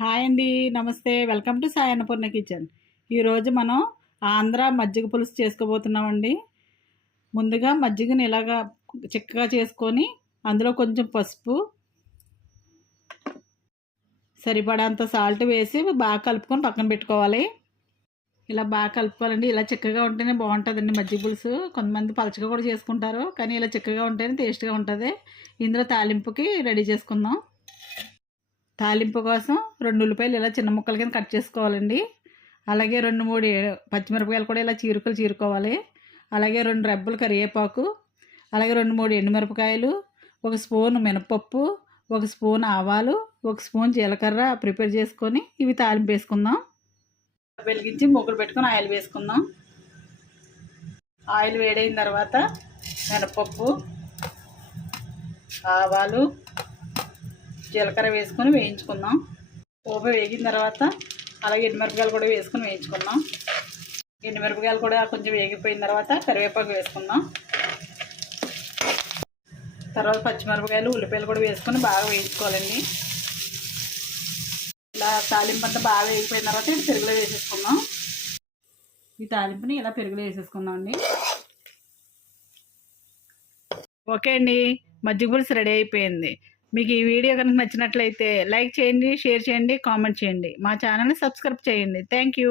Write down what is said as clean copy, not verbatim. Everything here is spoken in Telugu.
హాయ్ అండి. నమస్తే. Welcome to Sai Annapurna kitchen. ఈరోజు మనం ఆంధ్ర మజ్జిగ పులుసు చేసుకోబోతున్నామండి. ముందుగా మజ్జిగని ఇలాగా చిక్కగా చేసుకొని అందులో కొంచెం పసుపు, సరిపడంత సాల్ట్ వేసి బాగా కలుపుకొని పక్కన పెట్టుకోవాలి. ఇలా బాగా కలుపుకోవాలండి. ఇలా చిక్కగా ఉంటేనే బాగుంటుందండి మజ్జిగ పులుసు. కొంతమంది పలచగా కూడా చేసుకుంటారు, కానీ ఇలా చిక్కగా ఉంటేనే టేస్ట్గా ఉంటుంది. ఇందులో తాలింపుకి రెడీ చేసుకుందాం. తాలింపు కోసం 2 ఉల్లిపాయలు ఇలా చిన్న ముక్కల కింద కట్ చేసుకోవాలండి. అలాగే 2, 3 పచ్చిమిరపకాయలు కూడా ఇలా చీరుకోవాలి. అలాగే 2 రెబ్బలు కరివేపాకు, అలాగే 2, 3 ఎండుమిరపకాయలు, 1 స్పూన్ మినపప్పు, 1 స్పూన్ ఆవాలు, 1 స్పూన్ జీలకర్ర ప్రిపేర్ చేసుకొని ఇవి తాలింపు వేసుకుందాం. వెలిగించి మూకుడు పెట్టుకొని ఆయిల్ వేసుకుందాం. ఆయిల్ వేడైన తర్వాత మినపప్పు, ఆవాలు, జీలకర్ర వేసుకొని వేయించుకుందాం. పోపు వేగిన తర్వాత అలాగే ఎండుమిరపకాయలు కూడా వేసుకొని వేయించుకుందాం. ఎండుమిరపకాయలు కూడా కొంచెం వేగిపోయిన తర్వాత కరివేపాకు వేసుకుందాం. తర్వాత పచ్చిమిరపకాయలు, ఉల్లిపాయలు కూడా వేసుకొని బాగా వేయించుకోవాలండి. ఇలా తాలింపు అంతా బాగా వేగిపోయిన తర్వాత ఇది పెరుగులో వేసేసుకుందాం. ఈ తాలింపుని ఇలా పెరుగులో వేసేసుకుందాం అండి. ఓకే అండి, మజ్జిగ పులుసు రెడీ అయిపోయింది. మీకు ఈ వీడియో కనుక నచ్చినట్లయితే లైక్ చేయండి, షేర్ చేయండి, కామెంట్ చేయండి. మా ఛానల్ని సబ్స్క్రైబ్ చేయండి. Thank you.